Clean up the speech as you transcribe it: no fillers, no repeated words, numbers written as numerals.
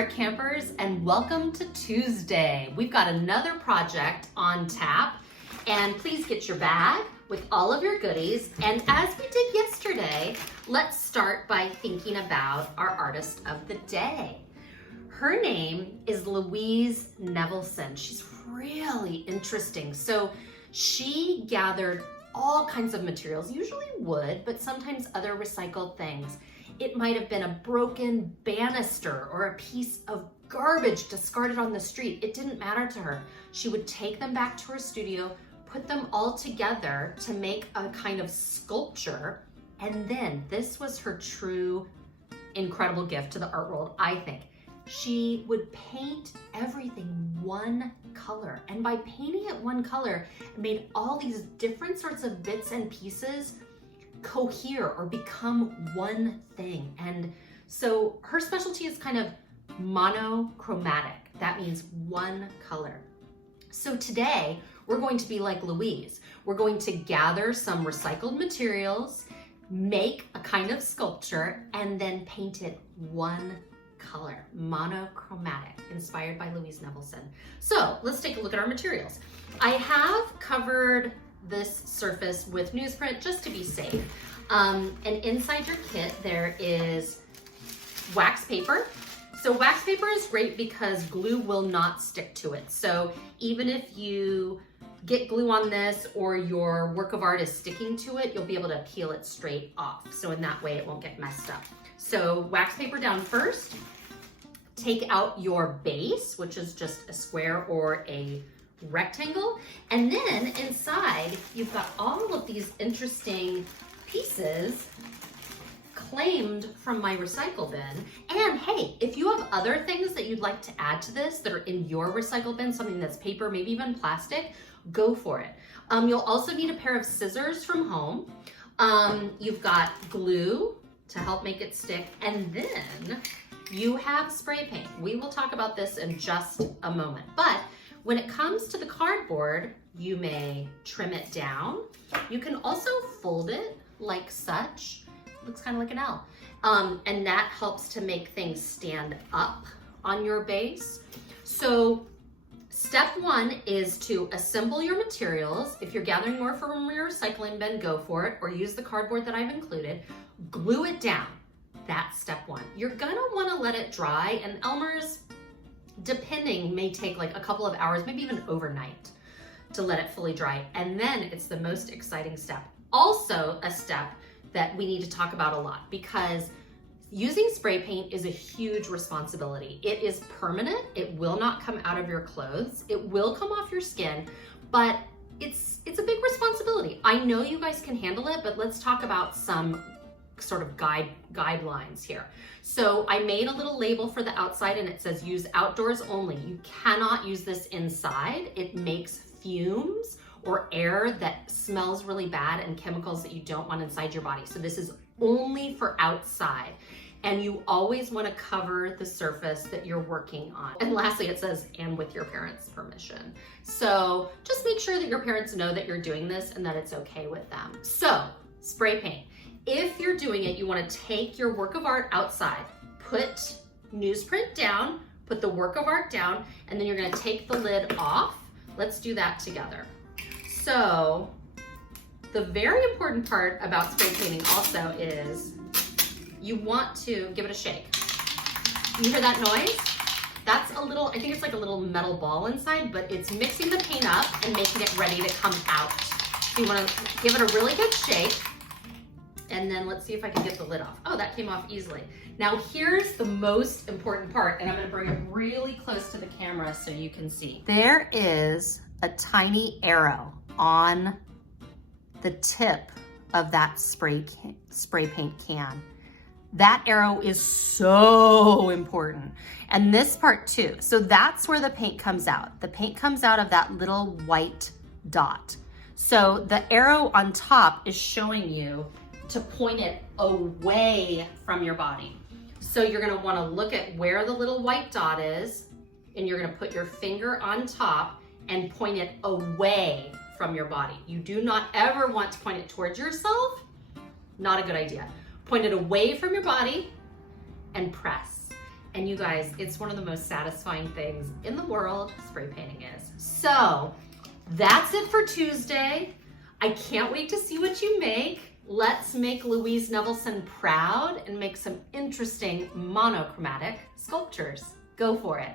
art campers, and welcome to Tuesday. We've got another project on tap, and please get your bag with all of your goodies. And as we did yesterday, let's start by thinking about our artist of the day. Her name is Louise Nevelson. She's really interesting. So she gathered all kinds of materials, usually wood, but sometimes other recycled things. It might have been a broken banister or a piece of garbage discarded on the street. It didn't matter to her. She would take them back to her studio, put them all together to make a kind of sculpture. And then this was her true incredible gift to the art world, I think. She would paint everything one color. And by painting it one color, it made all these different sorts of bits and pieces cohere or become one thing. And so her specialty is kind of monochromatic. That means one color. So today we're going to be like Louise. We're going to gather some recycled materials, make a kind of sculpture, and then paint it one color, monochromatic, inspired by Louise Nevelson. So let's take a look at our materials. I have covered this surface with newsprint just to be safe. And inside your kit, there is wax paper. So wax paper is great because glue will not stick to it. So even if you get glue on this or your work of art is sticking to it, you'll be able to peel it straight off. So in that way, it won't get messed up. So wax paper down first. Take out your base, which is just a square or a rectangle. And then inside, you've got all of these interesting pieces claimed from my recycle bin. And hey, if you have other things that you'd like to add to this that are in your recycle bin, something that's paper, maybe even plastic, go for it. You'll also need a pair of scissors from home. You've got glue to help make it stick. And then you have spray paint. We will talk about this in just a moment. But when it comes to the cardboard, you may trim it down. You can also fold it like such. Looks kind of like an L. And that helps to make things stand up on your base. So step one is to assemble your materials. If you're gathering more from your recycling bin, go for it, or use the cardboard that I've included. Glue it down. That's step one. You're gonna wanna let it dry, and Elmer's, depending, may take like a couple of hours, maybe even overnight to let it fully dry. And then it's the most exciting step. Also a step that we need to talk about a lot, because using spray paint is a huge responsibility. It is permanent. It will not come out of your clothes. It will come off your skin, but it's a big responsibility. I know you guys can handle it, but let's talk about some sort of guidelines here. So I made a little label for the outside, and it says use outdoors only. You cannot use this inside. It makes fumes or air that smells really bad and chemicals that you don't want inside your body. So this is only for outside. And you always want to cover the surface that you're working on. And lastly, it says, and with your parents' permission. So just make sure that your parents know that you're doing this and that it's okay with them. So spray paint. If you're doing it, you want to take your work of art outside, put newsprint down, put the work of art down, and then you're going to take the lid off. Let's do that together. So the very important part about spray painting also is you want to give it a shake. You hear that noise? That's a little, I think it's like a little metal ball inside, but it's mixing the paint up and making it ready to come out. So you want to give it a really good shake. And then let's see if I can get the lid off. Oh, that came off easily. Now here's the most important part, and I'm gonna bring it really close to the camera so you can see. There is a tiny arrow on the tip of that spray paint can. That arrow is so important. And this part too. So that's where the paint comes out. The paint comes out of that little white dot. So the arrow on top is showing you to point it away from your body. So you're gonna wanna look at where the little white dot is, and you're gonna put your finger on top and point it away from your body. You do not ever want to point it towards yourself. Not a good idea. Point it away from your body and press. And you guys, it's one of the most satisfying things in the world, spray painting is. So that's it for Tuesday. I can't wait to see what you make. Let's make Louise Nevelson proud and make some interesting monochromatic sculptures. Go for it.